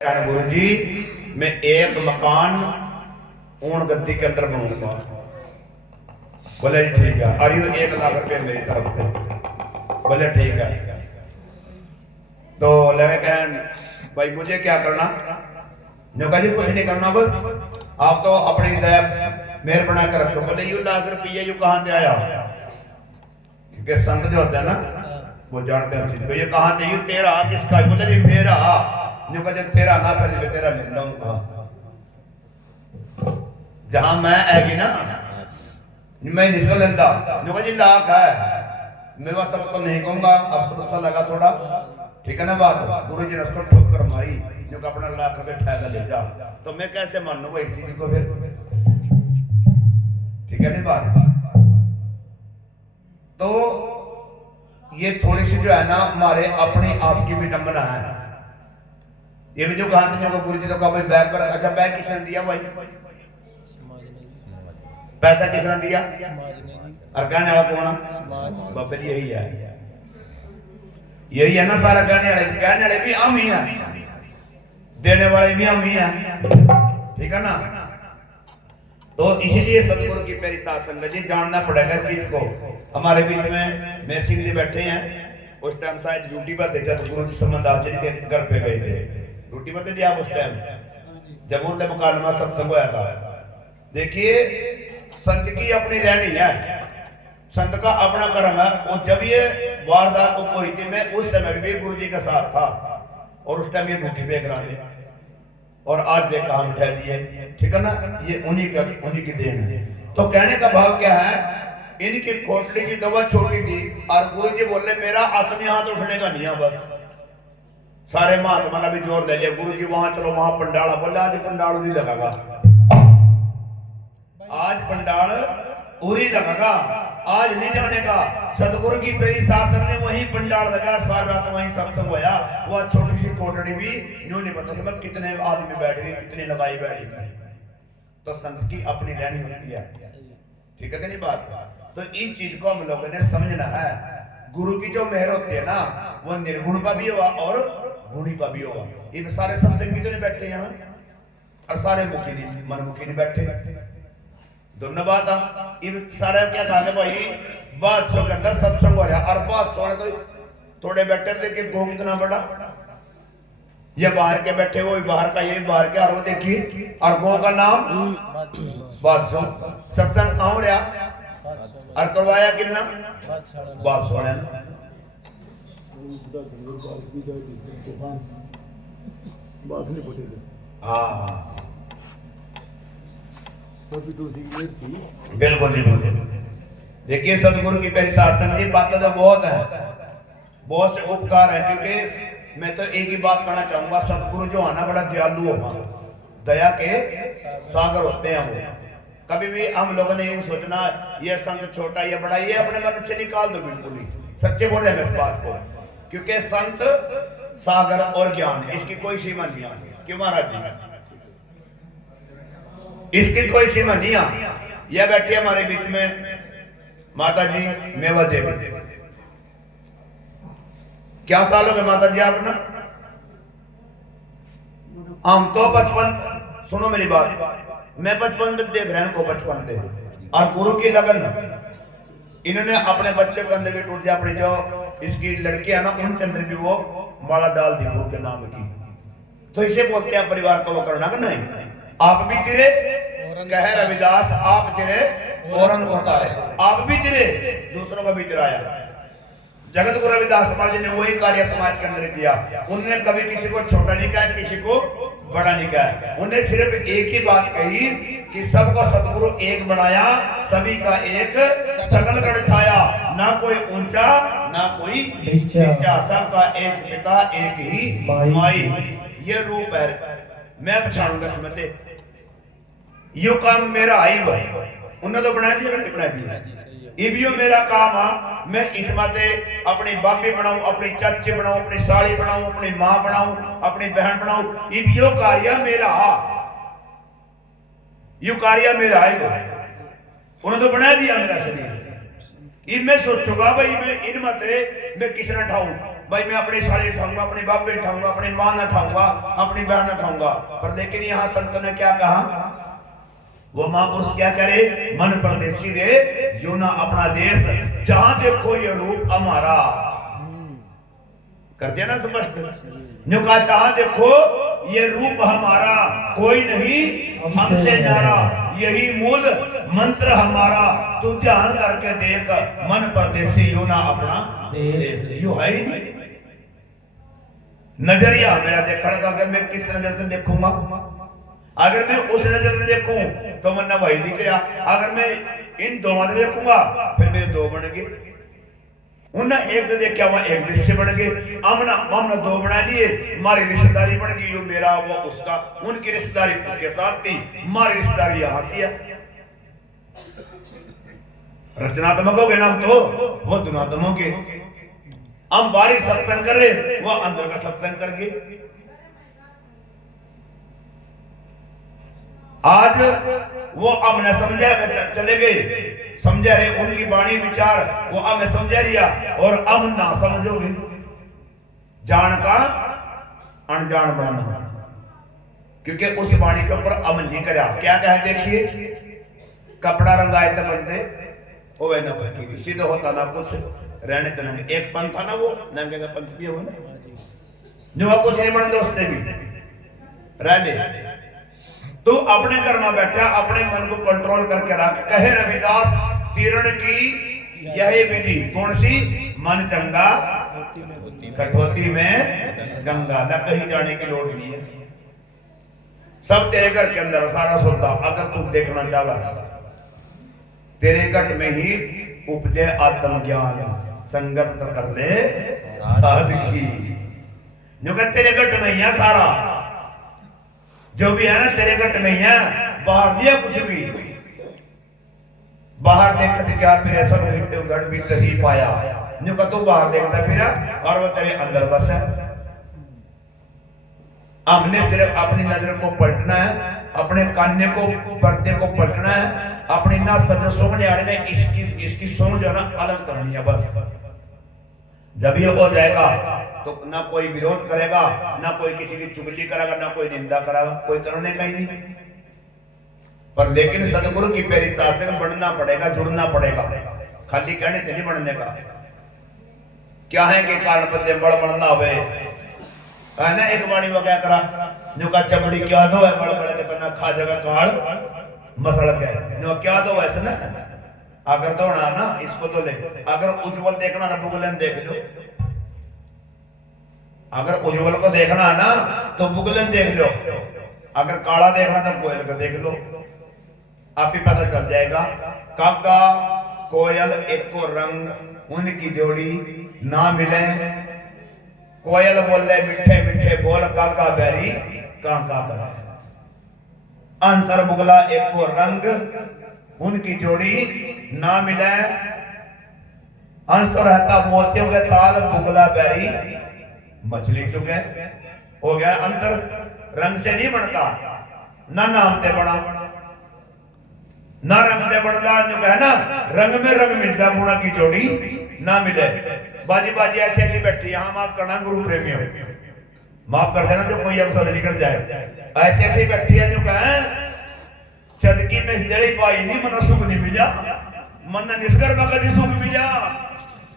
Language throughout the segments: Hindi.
गुरु जी मैं एक मकान ऊन गद्दी के अंदर बनूंगा। बोले ठीक है, और ये 1 लाख रुपए मेरी तरफ से। बोले ठीक है। तो लगे कहन भाई मुझे क्या करना? जो कहा जी कुछ नहीं करना, बस आप तो अपनी दया मेहर बना कर रखो। बोले यू 1 लाख रुपया यू कहां से आया? क्योंकि संत जो होता है ना वो जानते हैं चीज को। ये कहां से? यू तेरा किसका? बोले जी मेरा। जो कहा तेरा ना कर दे तेरा ले लूंगा। जहां मैं आएगी ना मैं नहीं इसको लेता। जो कहा जी 1 लाख है, मैं वह सब तो नहीं कहूंगा। अब सब सा लगा थोड़ा, ठीक है ना बात। गुरु जी ने उसको ठोक कर मारी, जो अपना 1 लाख रुपए ठहरा ले जा। तो मैं कैसे मानू इस चीज को फिर? ठीक है ना बात। तो ये थोड़ी सी जो है ना हमारे अपनी आपकी विडंबना है। ये भी जो कहा था गुरु जी तो कहा भाई बैग पर। अच्छा बैग किसने दिया भाई? पैसा किसने दिया? और कहने वाला कौन? बाबे यही है, यही है ना सारा कहने वाले। कहने वाले भी हम ही हैं, देने वाले भी हम ही हैं, ठीक है ना। तो इसलिए सतगुरु की प्यारी साध संगत जी जानना पड़ेगा इस चीज को। हमारे बीच में मेर सिंह जी बैठे हैं। उस टाइम शायद ड्यूटी पर थे जब गुरु जी संबंधात जी के घर पे गए थे। ड्यूटी पर थे आप उस टाइम जब उनके मुकालमा सत्संग होया था। देखिए संत की अपनी रहनी है, संत का अपना कर्म है। और जब ये वारदात हुई थी मैं उस समय भी गुरु जी के साथ था और उस टाइम ये ड्यूटी पे करा दे और आज देख काम उठा दिए, ठीक है ना। ये उन्हीं की देन है। तो कहने का भाव क्या है? इनकी कोटली की दवा छोटी थी और गुरु जी बोले मेरा असली हाथ उठने का नहीं है। बस सारे महात्मा ने भी जोर ले लिया, गुरु जी वहां चलो वहां पंडाल। बोले आज पंडाल नहीं लगागा, आज पंडाल उरी लगागा, आज नहीं जाने का। सतगुरु की मेरी शासन ने वही पंडाल लगा, सारी रात वही सत्संग होया। वो छोटी सी कोटड़ी भी यूं नहीं पता सब कितने आदमी बैठ गए, कितने लगाई बैठ गए। तो संत की अपनी रहनी होती है, ठीक है कि नहीं बात। तो इस चीज को हम लोगों ने समझना है। गुरु की जो मेहर होती है ना वो निर्गुण पर भी होगा और गुणी पर भी होगा। ये सारे सत्संगी तो नहीं बैठे यहाँ और सारे मुखी नहीं, मनमुखी नहीं बैठे। दोनों बात सारे क्या कहा भाई बादशाह के अंदर सत्संग हो रहा और बादशाह ने तो थोड़े बैठे देखे गो कितना बड़ा। ये बाहर के बैठे वो बाहर का, ये बाहर के, और वो देखिए और गो का नाम बादशाह। सत्संग कहाँ हो रहा और करवाया कितना? बादशाह ने। हाँ बिल्कुल जी बिल्कुल। देखिए सतगुरु की प्यारी साध संगत जी बातें तो बहुत है, बहुत से उपकार है। क्योंकि मैं तो एक ही बात कहना चाहूंगा, सतगुरु जो है ना बड़ा दयालु होगा, दया के सागर होते हैं वो। कभी भी हम लोगों ने ये सोचना ये संत छोटा ये बड़ा, ये अपने मन से निकाल दो। बिल्कुल ही सच्चे बोल रहे हैं इस बात को। क्योंकि संत सागर और ज्ञान इसकी कोई सीमा नहीं है। क्यों महाराज जी? इसकी कोई सीमा नहीं है। यह बैठी हमारे बीच में माता जी मेवा देवी। क्या साल हो गए माता जी आप ना? हम तो 55, सुनो मेरी बात, मैं 55 में देख रहा हूं, 55 थे और गुरु की लगन इन्होंने अपने बच्चे के अंदर भी टूट दिया। अपनी जो इसकी लड़की है ना उनके अंदर भी वो माला डाल दी गुरु के नाम की। तो इसे बोलते हैं परिवार को वो करना कि नहीं। आप भी तिरे कह रविदास, आप तिरे औरन होता है, आप भी तिरे दूसरों को भी तिराया। जगत गुरु रविदास महाराज जी ने वही कार्य समाज के अंदर किया। उन्होंने कभी किसी को छोटा नहीं कहा, किसी को बड़ा नहीं कहा। उन्हें सिर्फ एक ही बात कही कि सबको सतगुरु एक बनाया, सभी का एक सकल गढ़ छाया, ना कोई ऊंचा ना कोई नीचा, सबका एक पिता एक ही माई। ये रूप है मैं पछाड़ूंगा समझते। यो काम मेरा आई भाई उन्हें तो बना दिया नहीं बना दिया। इबियो मेरा काम आ, मैं इस माते अपनी बाबी बनाऊं, अपनी चाची बनाऊं, अपनी साली बनाऊं, अपनी मां बनाऊं, अपनी बहन बनाऊं। इबियो कार्य मेरा, यो कार्य मेरा है। उन्हें तो बना दिया मेरा शरीर। मैं सोचूंगा भाई मैं इन मते मैं किसने ठाऊं भाई मैं अपनी साड़ी उठाऊंगा, अपने बाप भी उठाऊंगा, अपनी मां ना उठाऊंगा, अपनी बहन ना उठाऊंगा। पर लेकिन यहाँ संतों ने क्या कहा, वो महापुरुष क्या करे, मन परदेसी दे यो ना अपना देश, जहां देखो ये रूप हमारा। कर दिया ना स्पष्ट। जो कहा जहां देखो ये रूप हमारा, कोई नहीं हमसे न्यारा, यही मूल मंत्र हमारा। तू ध्यान करके देख, मन परदेसी यो ना अपना देश। यो है ही नहीं नजरिया मेरा देखने का। अगर मैं किस नजर से देखूंगा, अगर मैं उस नजर से देखूं तो मन्ना भाई दिख रहा, अगर मैं इन दोनों से देखूंगा फिर मेरे दो बन गए। उन्हें एक से देखा वहां एक दृश्य बन गए, आमना मामना दो बना दिए, हमारी रिश्तेदारी बन गई, यो मेरा वो उसका, उनकी रिश्तेदारी उसके साथ थी, हमारी रिश्तेदारी यहां से है। रचनात्मक हो गए ना हम, तो वो धुनात्मक हो गए। हम बाहरी सत्संग कर रहे, वो अंदर का सत्संग कर गए। आज वो हमने समझा चले गए, समझा रहे उनकी वाणी विचार, वो हमें समझा रिया और हम ना समझोगे। जान का अनजान बनना, क्योंकि उस वाणी के ऊपर अमल नहीं करा। क्या कहे देखिए, कपड़ा रंगाए थे बंदे वो वह न सीधा होता ना कुछ, रहने तो नंगे। एक पंथ था ना, वो नंगे का पंथ भी हो ना, जो कुछ नहीं बनते उसने भी रह ले। तो अपने घर में बैठा, अपने मन को कंट्रोल करके रख। कहे रविदास तीरण की यह विधि, कौन सी, मन चंगा कठौती में गंगा। न कहीं जाने की लोड़ नहीं है, सब तेरे घर के अंदर सारा सौदा। अगर तू देखना चाहता, तेरे घट में ही उपजे आत्मज्ञान, संगत तो कर ले साधकी। जो कि तेरे घट में ही है सारा, जो भी है ना तेरे घट में ही है, बाहर नहीं है कुछ भी। बाहर देखते क्या फिर सब घट भी तभी पाया, जो कि तू बाहर देखता फिर और वो तेरे अंदर बस है। हमने सिर्फ अपनी नजर को पलटना है, अपने कान्य को पर्दे को पलटना है, अपनी ना सज सोने वाले ने इसकी सोच जो ना अलग करनी है बस। जब ये हो जाएगा तो ना कोई विरोध करेगा, ना कोई किसी की चुगली करेगा, ना कोई निंदा करेगा, कोई करने का ही नहीं। पर लेकिन सदगुरु की प्यारी साथ से बढ़ना पड़ेगा, जुड़ना पड़ेगा, खाली कहने से नहीं बढ़ने का। क्या है कि कारण बंदे बड़ बढ़ना हुए है ना। एक बाणी वो क्या करा, जो का चमड़ी क्या दो है बड़ बड़ के तना खा जगह काल मसल गए, जो क्या दो ऐसे ना। अगर दौड़ा ना इसको तो ले, अगर उज्जवल देखना ना बुगलन देख लो, अगर उज्जवल को देखना ना तो बुगलन देख लो, अगर काला देखना तो कोयल को देख लो, आप ही पता चल जाएगा। काका कोयल एक को रंग, उनकी जोड़ी ना मिले। कोयल बोले मिठे मिठे बोल, काका बैरी कहां का करे। आंसर बुगला एक को रंग, उनकी जोड़ी ना मिले। हंस तो रहता मोतियों के ताल, बुगला बैरी मछली चुके। हो गया अंतर, रंग से नहीं बनता, ना नाम ते बना, ना रंग ते बनता। जो कहे ना रंग में रंग मिल जा, गुणा की जोड़ी ना मिले। बाजी बाजी ऐसी ऐसी बैठी, यहां माफ करना गुरु प्रेमियों, माफ कर देना जो कोई अवसर निकल जाए। ऐसी ऐसी बैठी है जो कहे चदकी में दड़ी पाई नहीं, मना सुख नहीं मिला, मन निस्गर में कभी सुख मिला।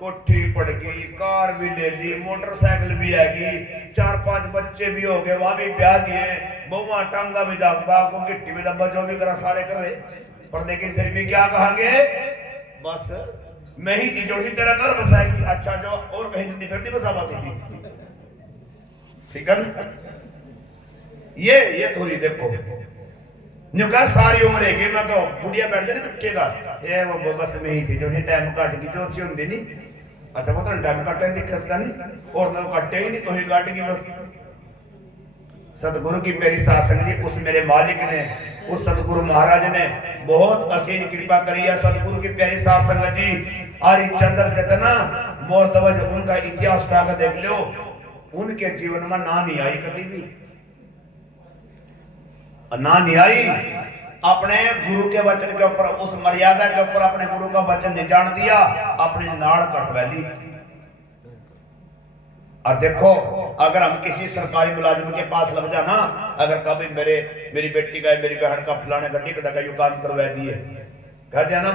कोठी पड़ गई, कार भी ले ली, मोटरसाइकिल भी आएगी, 4-5 बच्चे भी हो गए, वहां भी ब्याह दिए, बहुआ टांगा भी दबा को गिट्टी भी दबा, जो भी करा सारे कर रहे। पर लेकिन फिर भी क्या कहेंगे, बस मैं ही थी जो ही तेरा घर बसाएगी। अच्छा जो और कहीं जिंदगी फिर नहीं बसा पाती थी, ठीक है ना। ये थोड़ी देखो, जो कहा सारी उम्र है मैं तो बुढ़िया बैठ जाए कट्टे का, ये वो बस में ही थी जो ही टाइम काट की जो सी होती नहीं। अच्छा वो तो टाइम काटे दिक्कत इसका नहीं, और तो काटे ही नहीं तो ही काट की बस। सतगुरु की मेरी सासंग जी, उस मेरे मालिक ने, उस सतगुरु महाराज ने बहुत असीम कृपा करी है। सतगुरु की प्यारी साथ संगत जी, हरिचंद्र जितना मोरतवज उनका इतिहास उठा कर देख लो, उनके जीवन में ना नहीं आई कभी भी, ना नहीं आई। अपने गुरु के वचन के ऊपर, उस मर्यादा के ऊपर अपने गुरु का वचन नहीं जान दिया, अपनी नाड़ कटवा ली। और देखो अगर हम किसी सरकारी मुलाजिम के पास लग जाना, अगर कभी मेरी बेटी का मेरी बहन का फलाने गड्डी कटा का यू काम करवा दिए, कह दिया ना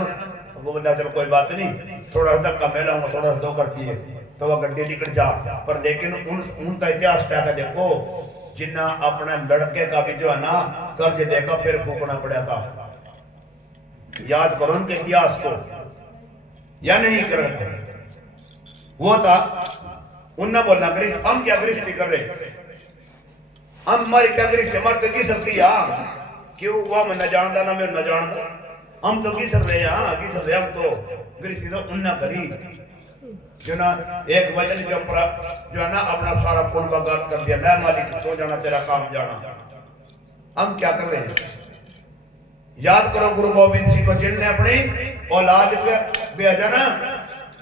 वो बोला चलो कोई बात नहीं, थोड़ा धक्का पहला हूँ थोड़ा दो करती है तो वह गड्डी निकल जा। पर लेकिन उनका इतिहास क्या था देखो, जिन्ना अपने लड़के का भी जो है ना कर्ज देकर फिर फूकना पड़ा था। याद करो उनके इतिहास को या नहीं कर वो था उन्ना बोलना करी हम क्या गृहस्थी कर रहे, हम हमारी क्या गृहस्थी हमारे तो की सकती क्यों हुआ मैं न जानता ना मैं न जानता, हम तो की सर रहे की सर रहे हम तो गृहस्थी तो उन्ना करी जो ना एक वचन के ऊपर जो है ना अपना सारा पुण्य का गात कर दिया, मैं मालिक सो जाना तेरा काम जाना। हम क्या कर रहे हैं? याद करो गुरु गोविंद सिंह को जिनने अपनी औलाद भेजा ना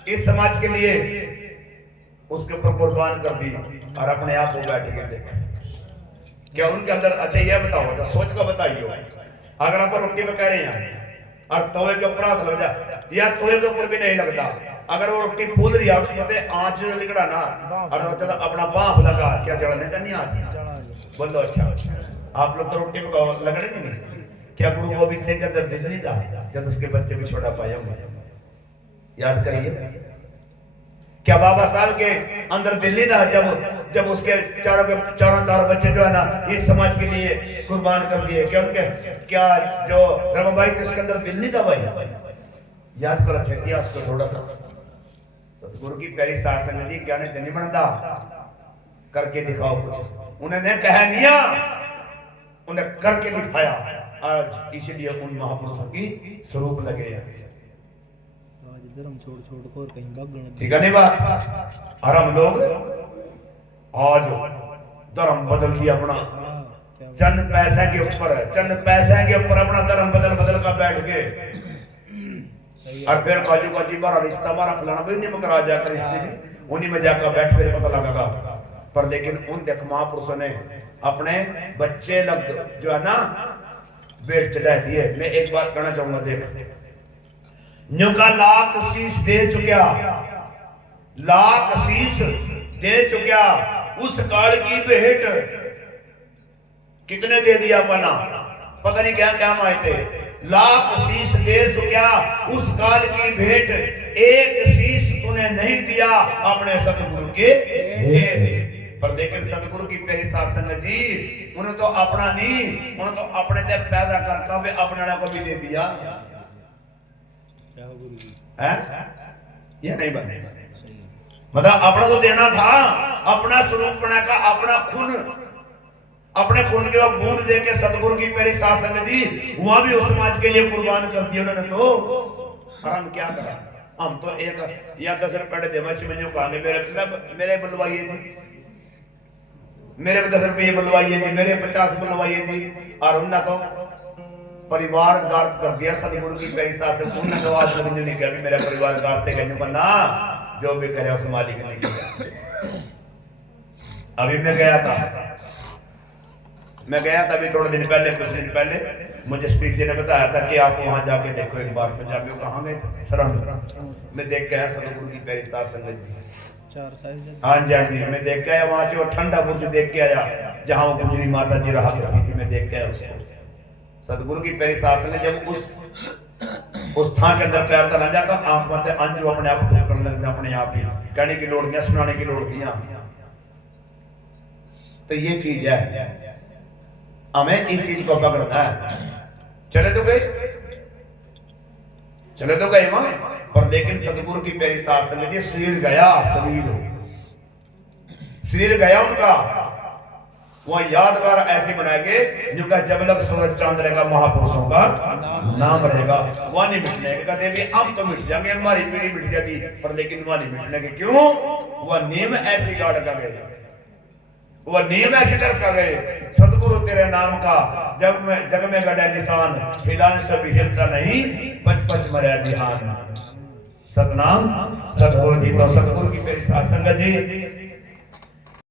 इस समाज के लिए, उसके ऊपर कुर्बान कर दी और अपने आप को बैठ के देखा। क्या उनके अंदर अच्छा यह बताओ तो सोच कर बताइए, अगर आप रोटी में कह रहे हैं और तवे के ऊपर हाथ लग जाए या तवे के ऊपर भी नहीं लगता, अगर वो रोटी फूल रही है उसमें आंच लिगड़ा ना और अपना बाप लगा, क्या जड़ने का नहीं आती? बोलो अच्छा आप लोग तो रोटी में लगड़ेंगे नहीं। क्या गुरु गोविंद सिंह का अंदर दिल नहीं था जब उसके बच्चे भी छोटा पाया होगा? याद करिए, क्या बाबा साहब के अंदर दिल नहीं था जब उसके चारों बच्चे जो है ना इस समाज के लिए कुर्बान कर दिए? क्या उनके क्या जो रमाबाई थे उसके अंदर दिल नहीं था भाई? याद करो इतिहास को थोड़ा सा। सतगुरु की प्यारी साध संगत जी कहने से नहीं बनता, करके दिखाओ कुछ। उन्होंने कहा नहीं, उन्हें करके दिखाया। आज इसलिए उन महापुरुषों की स्वरूप लगे धर्म छोड़ कर कहीं भाग गए, ठीक है नहीं बात? और हम लोग आज धर्म बदल दिया अपना, चंद पैसे के ऊपर अपना धर्म बदल कर बैठ गए और फिर काजू काजी बारा रिश्ता मारा फलाना भी नहीं मकरा जाकर रिश्ते में उन्हीं में जाकर बैठ फिर पता लगेगा। पर लेकिन उन देख महापुरुषों ने अपने बच्चे लग जो है ना बेट चढ़ा दिए। मैं एक बात कहना चाहूंगा, देख न्यू का लाख शीश दे चुका, लाख शीश दे चुका, उस काल की भेंट कितने दे दिया पना, पता नहीं क्या क्या आए थे। लाख शीश दे चुका, उस काल की भेंट, एक शीश तूने नहीं दिया अपने सतगुरु के भेंट। पर लेकिन सतगुरु की प्यारी साध संगत जी, उन्हें तो अपना नहीं, उन्हें तो अपने से पैदा करके वे अपने को भी दे दिया है? ये नहीं बने, मतलब अपना तो देना था, अपना स्वरूप बना का अपना खून, अपने खून के बूंद दे के सतगुरु की प्यारी साध संगत जी वहां भी उस समाज के लिए कुर्बान कर दिया उन्होंने। तो और हम क्या करा? हम तो एक या 10 रुपए दे मैं कहांगे मेरे बुलवाइए जी, मेरे 10 रुपये बुलवाइए जी, मेरे 50 बुलवाइए जी, और उन्होंने तो परिवार गार्त कर दिया सतगुरु की प्यारी साथ से। उन्होंने तो आज तक नहीं किया मेरा परिवार गारते कहने बनना, जो भी करे उस मालिक ने किया। अभी मैं गया था अभी थोड़े दिन पहले, कुछ दिन पहले मुझे स्पीच ने बताया था कि आप वहां जाके देखो एक बार। पंजाबी में कहाँ गए थे? सरहद में देख के आया सतगुरु की प्यारी साथ संगत जी। हाँ जी मैं देख के आया वहां से, वो ठंडा बुर्ज देख के आया जहाँ वो गुजरी माता जी रहा करती थी, मैं देख के आया उसको। सतगुरु की प्यारी साथ संगत जब उस स्थान के अंदर पैर डाला जाता, आंख मत अंजू अपने आप करने लगता, अपने आप ही कहने की लोड़ नहीं, सुनाने की लोड़ नहीं। तो ये चीज है, हमें इस चीज को पकड़ना है। चले तो गए वहां पर, लेकिन सतगुरु की प्यारी साथ संगत जी शरीर गया उनका। वह यादगार ऐसे बनाएंगे जिनका जब लग सूरज चांद रहेगा महापुरुषों का नाम रहेगा। वह नहीं मिटने का, कहते भी हम तो मिट जाएंगे, हमारी पीढ़ी मिट जाएगी, पर लेकिन वह नहीं मिटने के। क्यों? वह नियम ऐसे गाड़ कर गए, वह नियम ऐसे कर गए। सतगुरु तेरे नाम का जग में गड़ा निशान, हिलान से भी हिलता नहीं, पच मरा ध्यान। सतनाम सतगुरु जी। तो सतगुरु की प्यारी साध संगत जी